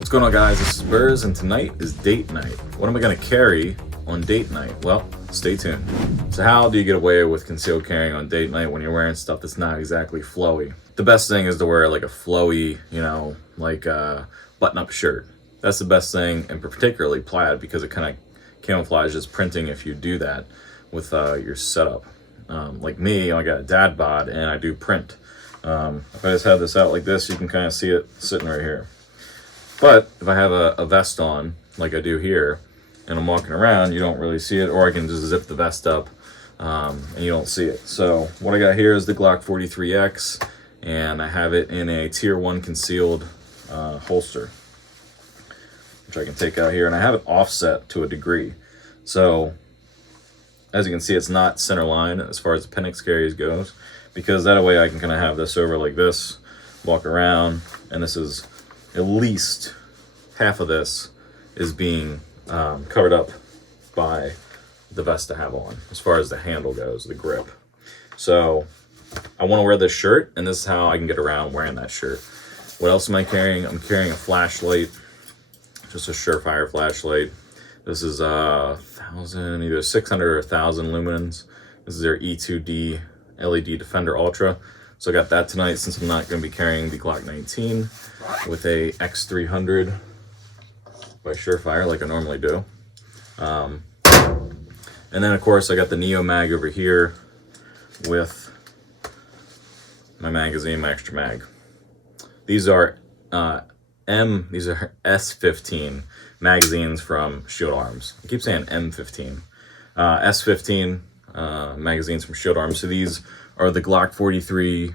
What's going on, guys? This is Burrs, and tonight is date night. What am I going to carry on date night? Well, stay tuned. So how do you get away with concealed carrying on date night when you're wearing stuff that's not exactly flowy? The best thing is to wear like a flowy, like a button-up shirt. That's the best thing, and particularly plaid, because it kind of camouflages printing if you do that with your setup. Like me, I got a dad bod and I do print. If I just have this out like this, you can kind of see it sitting right here. But if I have a vest on, like I do here, and I'm walking around, you don't really see it, or I can just zip the vest up and you don't see it. So what I got here is the Glock 43X, and I have it in a tier 1 concealed holster, which I can take out here, and I have it offset to a degree. So as you can see, it's not center line as far as the Penix carries goes, because that way I can kind of have this over like this, walk around, and this is at least half of this is being covered up by the vest I have on as far as the handle goes, the grip. So I want to wear this shirt, and this is how I can get around wearing that shirt. What else am I carrying? I'm carrying a flashlight, just a Surefire flashlight. This is 1,000, either 600 or 1,000 lumens. This is their E2D LED Defender Ultra. So I got that tonight, since I'm not going to be carrying the Glock 19 with a X300 by Surefire like I normally do. And then of course I got the Neo mag over here with my magazine, my extra mag. These are S15 magazines from Shield Arms. I keep saying M15. S15 magazines from Shield Arms. So these are the Glock 43, the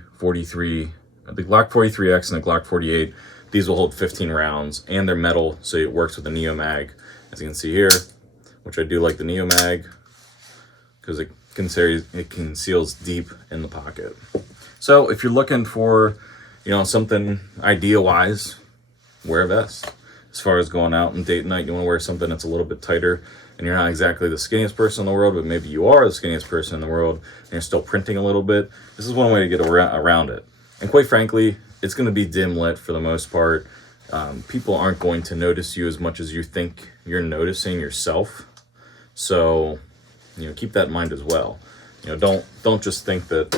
Glock 43X and the Glock 48. These will hold 15 rounds, and they're metal, so it works with the Neo mag, as you can see here, which I do like the Neo mag because it conceals deep in the pocket. So if you're looking for, something idea-wise, wear a vest. As far as going out and date night, you want to wear something that's a little bit tighter, and you're not exactly the skinniest person in the world, but maybe you are the skinniest person in the world, and you're still printing a little bit. This is one way to get around it. And quite frankly, it's going to be dim lit for the most part. People aren't going to notice you as much as you think you're noticing yourself. So, keep that in mind as well. Don't just think that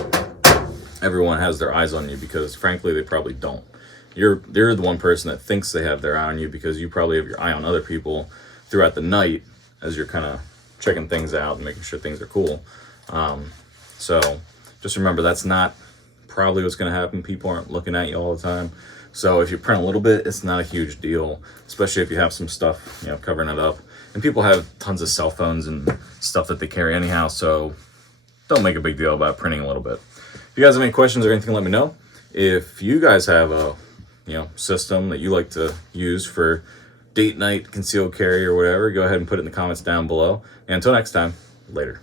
everyone has their eyes on you, because frankly, they probably don't. They're the one person that thinks they have their eye on you, because you probably have your eye on other people throughout the night as you're kind of checking things out and making sure things are cool. So just remember, that's not probably what's going to happen. People aren't looking at you all the time. So if you print a little bit, it's not a huge deal, especially if you have some stuff, covering it up. And people have tons of cell phones and stuff that they carry anyhow, so don't make a big deal about printing a little bit. If you guys have any questions or anything, let me know. If you guys have a system that you like to use for date night, concealed carry, or whatever, go ahead and put it in the comments down below. And until next time, later.